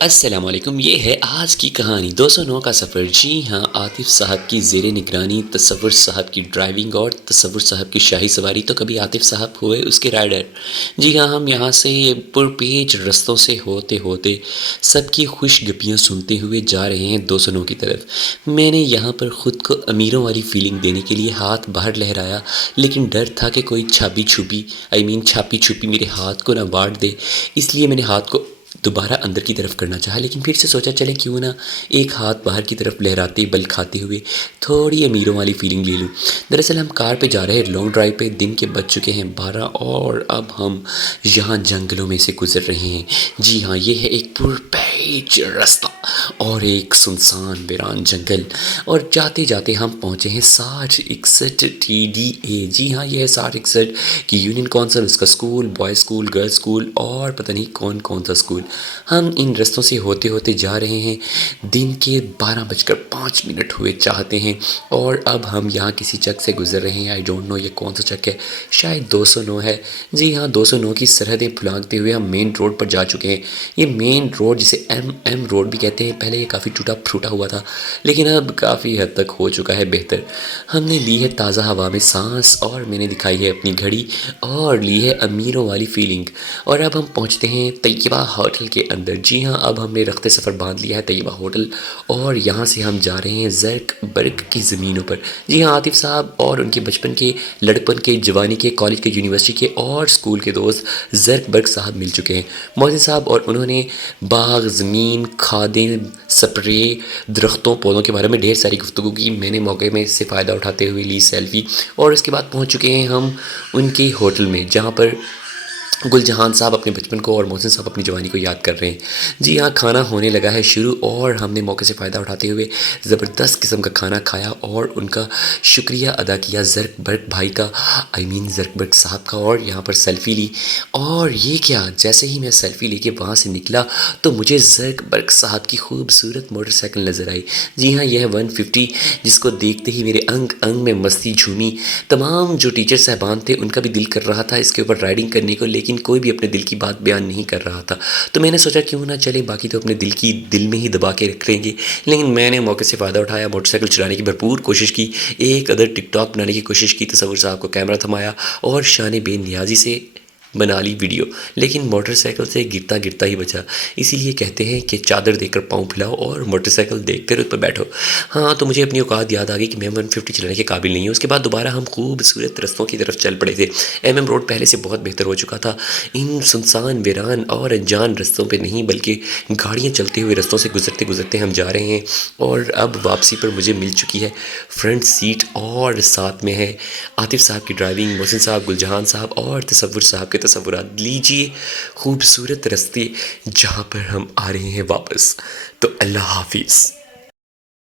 السلام علیکم، یہ ہے آج کی کہانی 209 کا سفر۔ جی ہاں، عاطف صاحب کی زیر نگرانی تصور صاحب کی ڈرائیونگ اور تصور صاحب کی شاہی سواری تو کبھی عاطف صاحب ہوئے اس کے رائڈر۔ جی ہاں، ہم یہاں سے پرپیچ رستوں سے ہوتے ہوتے سب کی خوش گپیاں سنتے ہوئے جا رہے ہیں 209 کی طرف۔ میں نے یہاں پر خود کو امیروں والی فیلنگ دینے کے لیے ہاتھ باہر لہرایا، لیکن ڈر تھا کہ کوئی چھاپی چھپی میرے ہاتھ کو نہ واٹ دے، اس لیے میں نے ہاتھ کو دوبارہ اندر کی طرف کرنا چاہا، لیکن پھر سے سوچا چلے کیوں نہ ایک ہاتھ باہر کی طرف لہراتے بل کھاتے ہوئے تھوڑی امیروں والی فیلنگ لے لوں۔ دراصل ہم کار پہ جا رہے ہیں لانگ ڈرائیو پہ، دن کے بج چکے ہیں 12 اور اب ہم یہاں جنگلوں میں سے گزر رہے ہیں۔ جی ہاں، یہ ہے ایک پرپیچ رستہ اور ایک سنسان ویران جنگل، اور جاتے جاتے ہم پہنچے ہیں 6061 TDA۔ جی ہاں، یہ ہے 6061 کی یونین کونسل، اس کا school, boys school, girls school اور پتہ نہیں کون سا اسکول۔ ہم ان رستوں سے ہوتے ہوتے جا رہے ہیں، دن کے 12:05 ہوئے چاہتے ہیں، اور اب ہم یہاں کسی چک سے گزر رہے ہیں۔ آئی ڈونٹ نو یہ کون سا چک ہے، شاید 209 ہے۔ جی ہاں، 209 کی سرحدیں پھلانگتے ہوئے ہم مین روڈ پر جا چکے ہیں۔ یہ مین روڈ جسے ایم روڈ بھی کہتے ہیں، پہلے یہ کافی ٹوٹا پھوٹا ہوا تھا، لیکن اب کافی حد تک ہو چکا ہے بہتر۔ ہم نے لی ہے تازہ ہوا میں سانس، اور میں نے دکھائی ہے اپنی گھڑی اور لی ہے امیروں والی فیلنگ، اور اب ہم پہنچتے ہیں طیبہ ہوٹل کے اندر۔ جی ہاں، اب ہم نے رخت سفر باندھ لیا ہے طیبہ ہوٹل، اور یہاں سے ہم جا رہے ہیں زرق برق کی زمینوں پر۔ جی ہاں، عاطف صاحب اور ان کے بچپن کے، لڑکپن کے، جوانی کے، کالج کے، یونیورسٹی کے اور اسکول کے دوست زرق برق صاحب مل چکے ہیں۔ محسن صاحب اور انہوں نے باغ، زمین، کھادیں، سپرے، درختوں، پودوں کے بارے میں ڈھیر ساری گفتگو کی۔ میں نے موقع میں اس سے فائدہ اٹھاتے ہوئے لی سیلفی، اور اس کے بعد پہنچ چکے ہیں ہم ان کے ہوٹل میں، جہاں پر گل جہان صاحب اپنے بچپن کو اور محسن صاحب اپنی جوانی کو یاد کر رہے ہیں۔ جی ہاں، کھانا ہونے لگا ہے شروع، اور ہم نے موقع سے فائدہ اٹھاتے ہوئے زبردست قسم کا کھانا کھایا اور ان کا شکریہ ادا کیا، زرق برق بھائی کا، زرق برق صاحب کا، اور یہاں پر سیلفی لی۔ اور یہ کیا، جیسے ہی میں سیلفی لے کے وہاں سے نکلا تو مجھے زرق برق صاحب کی خوبصورت موٹر سائیکل نظر آئی۔ جی ہاں، یہ ہے 150، جس کو دیکھتے ہی میرے انگ انگ میں مستی جھومی۔ تمام جو ٹیچر صاحبان تھے ان کا بھی دل کر رہا تھا اس کے اوپر رائڈنگ کرنے کو، لیکن کوئی بھی اپنے دل کی بات بیان نہیں کر رہا تھا، تو میں نے سوچا کیوں نہ چلے، باقی تو اپنے دل میں ہی دبا کے رکھ لیں گے۔ لیکن میں نے موقع سے فائدہ اٹھایا، موٹر سائیکل چلانے کی بھرپور کوشش کی، ایک ادر ٹک ٹاک بنانے کی کوشش کی، تصور صاحب کو کیمرہ تھمایا اور شان بے نیازی سے بنا لی ویڈیو، لیکن موٹر سائیکل سے گرتا ہی بچا۔ اسی لیے کہتے ہیں کہ چادر دے کر پاؤں پھیلاؤ اور موٹر سائیکل دیکھ کر اس پر بیٹھو۔ ہاں، تو مجھے اپنی اوقات یاد آ گئی کہ میں 150 چلانے کے قابل نہیں ہوں۔ اس کے بعد دوبارہ ہم خوبصورت رستوں کی طرف چل پڑے تھے۔ روڈ پہلے سے بہت بہتر ہو چکا تھا، ان سنسان ویران اور انجان رستوں پہ نہیں بلکہ گاڑیاں چلتے ہوئے رستوں سے گزرتے گزرتے ہم جا رہے ہیں، اور اب واپسی پر مجھے مل چکی ہے فرنٹ سیٹ، اور ساتھ میں ہے عاطف صاحب کی ڈرائیونگ، محسن صاحب، گل جہان صاحب اور تصور صاحب کے تصورات۔ لیجیے خوبصورت رستے جہاں پر ہم آ رہے ہیں واپس۔ تو اللہ حافظ۔